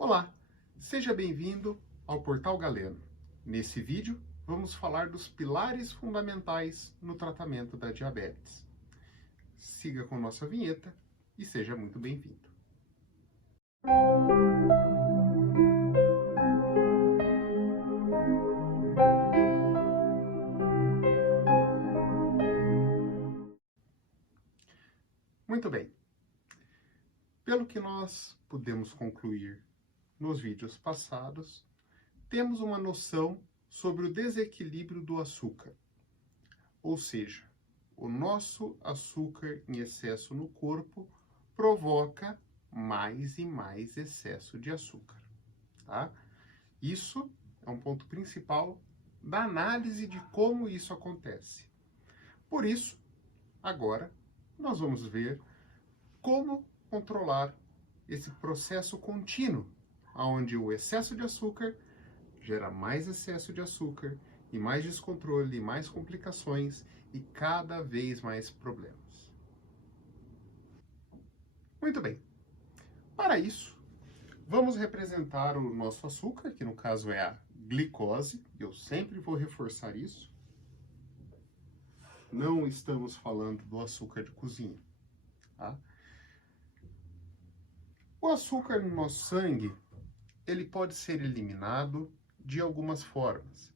Olá, seja bem-vindo ao Portal Galeno. Nesse vídeo, vamos falar dos pilares fundamentais no tratamento da diabetes. Siga com nossa vinheta e seja muito bem-vindo. Muito bem. Pelo que nós pudemos concluir nos vídeos passados, temos uma noção sobre o desequilíbrio do açúcar. Ou seja, o nosso açúcar em excesso no corpo provoca mais e mais excesso de açúcar, tá? Isso é um ponto principal da análise de como isso acontece. Por isso, agora, nós vamos ver como controlar esse processo contínuo, onde o excesso de açúcar gera mais excesso de açúcar e mais descontrole, mais complicações e cada vez mais problemas. Muito bem. Para isso, vamos representar o nosso açúcar, que no caso é a glicose. Eu sempre vou reforçar isso. Não estamos falando do açúcar de cozinha, tá? O açúcar no nosso sangue, ele pode ser eliminado de algumas formas.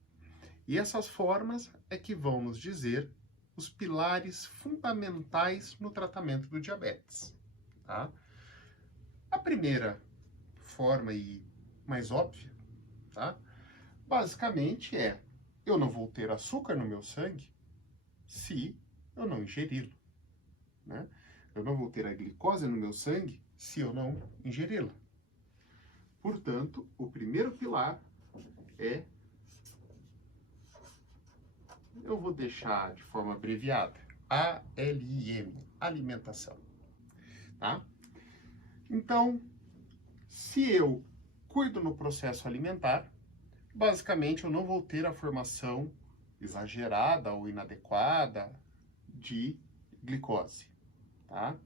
E essas formas é que vão nos dizer os pilares fundamentais no tratamento do diabetes, tá? A primeira forma e mais óbvia, tá? Basicamente eu não vou ter açúcar no meu sangue se eu não ingeri-lo, né? Eu não vou ter a glicose no meu sangue se eu não ingeri-la. Portanto, o primeiro pilar é, eu vou deixar de forma abreviada, ALIM, alimentação, tá? Então, se eu cuido no processo alimentar, basicamente eu não vou ter a formação exagerada ou inadequada de glicose, tá?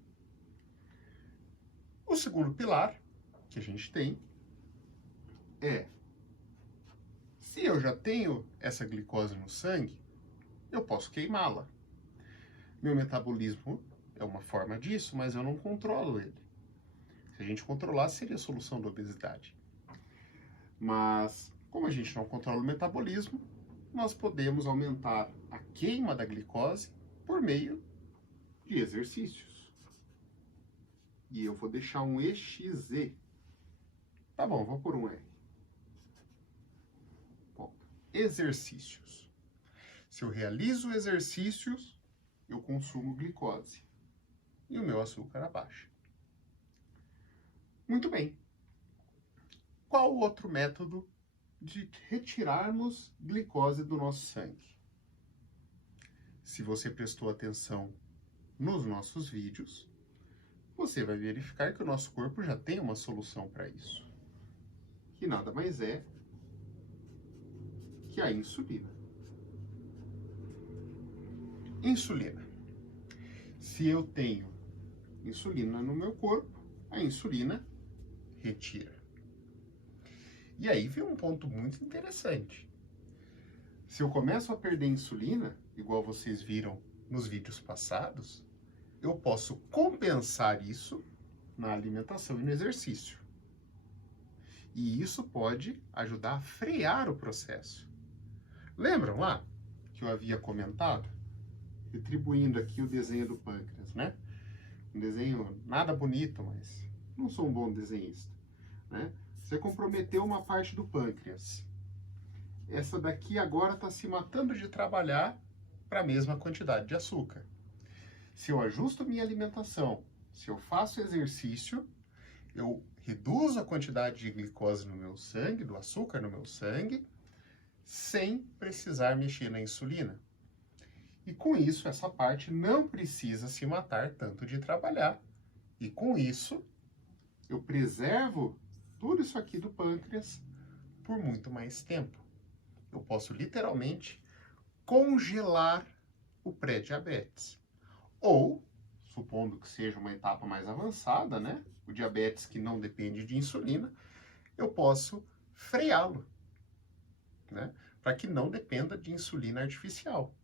O segundo pilar que a gente tem é, se eu já tenho essa glicose no sangue, eu posso queimá-la. Meu metabolismo é uma forma disso, mas eu não controlo ele. Se a gente controlasse, seria a solução da obesidade. Mas, como a gente não controla o metabolismo, nós podemos aumentar a queima da glicose por meio de exercícios. E eu vou deixar um EXZ. Tá bom, vou pôr um R. Bom, exercícios. Se eu realizo exercícios, eu consumo glicose. E o meu açúcar abaixa. Muito bem. Qual o outro método de retirarmos glicose do nosso sangue? Se você prestou atenção nos nossos vídeos, você vai verificar que o nosso corpo já tem uma solução para isso. Que nada mais é que a insulina. Insulina. Se eu tenho insulina no meu corpo, a insulina retira. E aí vem um ponto muito interessante. Se eu começo a perder insulina, igual vocês viram nos vídeos passados, eu posso compensar isso na alimentação e no exercício. E isso pode ajudar a frear o processo. Lembram lá que eu havia comentado? Retribuindo aqui o desenho do pâncreas, né? Um desenho nada bonito, mas não sou um bom desenhista, né? Você comprometeu uma parte do pâncreas. Essa daqui agora está se matando de trabalhar para a mesma quantidade de açúcar. Se eu ajusto minha alimentação, se eu faço exercício, eu reduzo a quantidade de glicose no meu sangue, do açúcar no meu sangue, sem precisar mexer na insulina. E com isso, essa parte não precisa se matar tanto de trabalhar. E com isso, eu preservo tudo isso aqui do pâncreas por muito mais tempo. Eu posso literalmente congelar o pré-diabetes. Ou, supondo que seja uma etapa mais avançada, né? O diabetes que não depende de insulina, eu posso freá-lo, né? Para que não dependa de insulina artificial.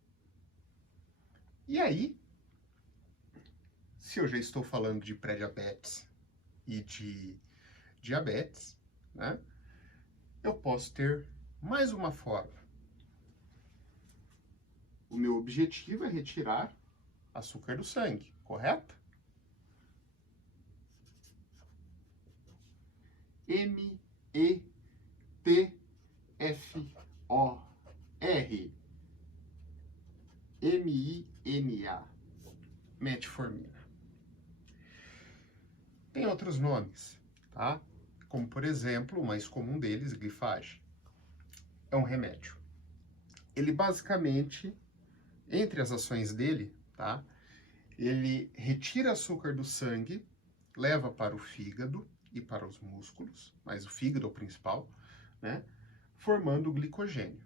E aí, se eu já estou falando de pré-diabetes e de diabetes, né? Eu posso ter mais uma forma. O meu objetivo é retirar açúcar do sangue, correto? M-E-T-F-O-R. M-I-N-A. Metformina. Tem outros nomes, tá? Como, por exemplo, o mais comum deles, glifage. É um remédio. Ele basicamente, entre as ações dele, tá? Ele retira açúcar do sangue, leva para o fígado e para os músculos, mas o fígado é o principal, né? Formando o glicogênio.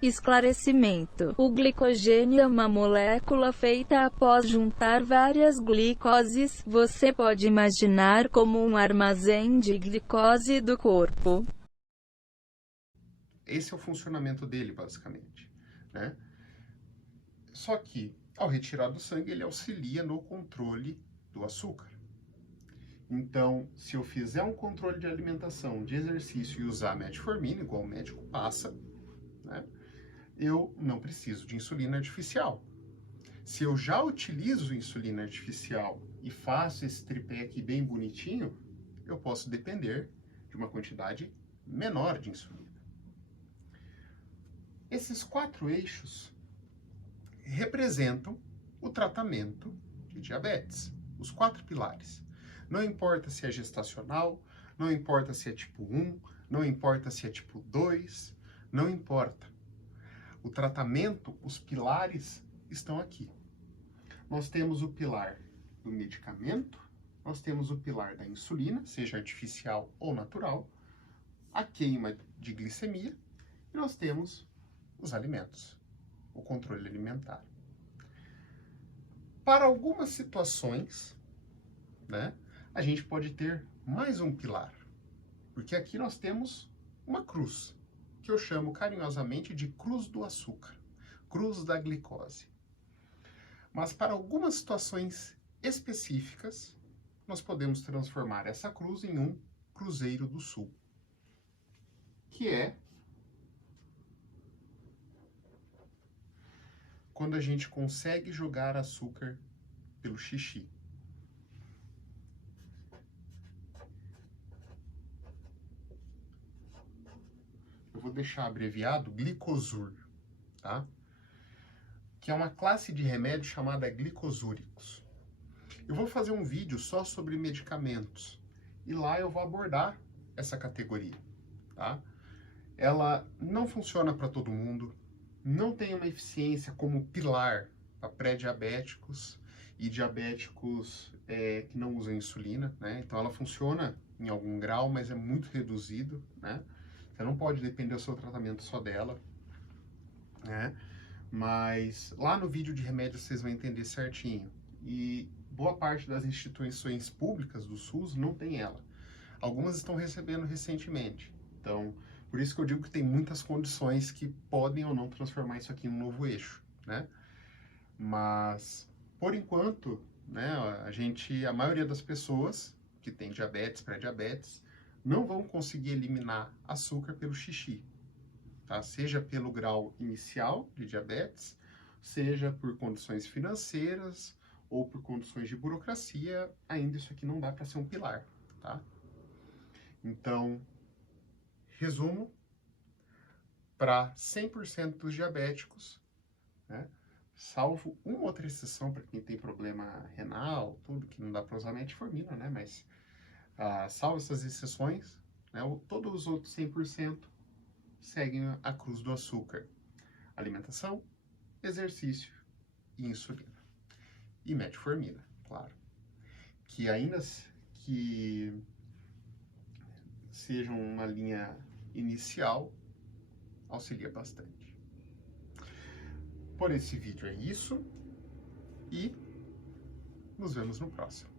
Esclarecimento: o glicogênio é uma molécula feita após juntar várias glicoses. Você pode imaginar como um armazém de glicose do corpo. Esse é o funcionamento dele, basicamente, né? Só que, ao retirar do sangue, ele auxilia no controle do açúcar. Então, se eu fizer um controle de alimentação, de exercício e usar metformina, igual o médico passa, né, eu não preciso de insulina artificial. Se eu já utilizo insulina artificial e faço esse tripé aqui bem bonitinho, eu posso depender de uma quantidade menor de insulina. Esses 4 eixos representam o tratamento de diabetes, os 4 pilares. Não importa se é gestacional, não importa se é tipo 1, não importa se é tipo 2, não importa. O tratamento, os pilares estão aqui. Nós temos o pilar do medicamento, nós temos o pilar da insulina, seja artificial ou natural, a queima de glicemia, e nós temos os alimentos, o controle alimentar. Para algumas situações, né, a gente pode ter mais um pilar, porque aqui nós temos uma cruz, que eu chamo carinhosamente de cruz do açúcar, cruz da glicose. Mas para algumas situações específicas, nós podemos transformar essa cruz em um cruzeiro do sul, que é quando a gente consegue jogar açúcar pelo xixi. Eu vou deixar abreviado glicosur, tá? Que é uma classe de remédio chamada glicosúricos. Eu vou fazer um vídeo só sobre medicamentos e lá eu vou abordar essa categoria, tá? Ela não funciona para todo mundo, não tem uma eficiência como pilar para pré-diabéticos e diabéticos que não usam insulina, né? Então ela funciona em algum grau, mas é muito reduzido, né? Você não pode depender do seu tratamento só dela, né? Mas lá no vídeo de remédios vocês vão entender certinho. E boa parte das instituições públicas do SUS não tem ela. Algumas estão recebendo recentemente. Então, por isso que eu digo que tem muitas condições que podem ou não transformar isso aqui em um novo eixo, né? Mas, por enquanto, né, a maioria das pessoas que tem diabetes, pré-diabetes, não vão conseguir eliminar açúcar pelo xixi, tá? Seja pelo grau inicial de diabetes, seja por condições financeiras ou por condições de burocracia, ainda isso aqui não dá para ser um pilar, tá? Então, resumo, para 100% dos diabéticos, né, salvo uma outra exceção para quem tem problema renal, tudo, que não dá para usar metformina, né, mas salvo essas exceções, né, todos os outros 100% seguem a cruz do açúcar. Alimentação, exercício e insulina. E metformina, claro. Que ainda que sejam uma linha inicial, auxilia bastante. Por esse vídeo é isso e nos vemos no próximo.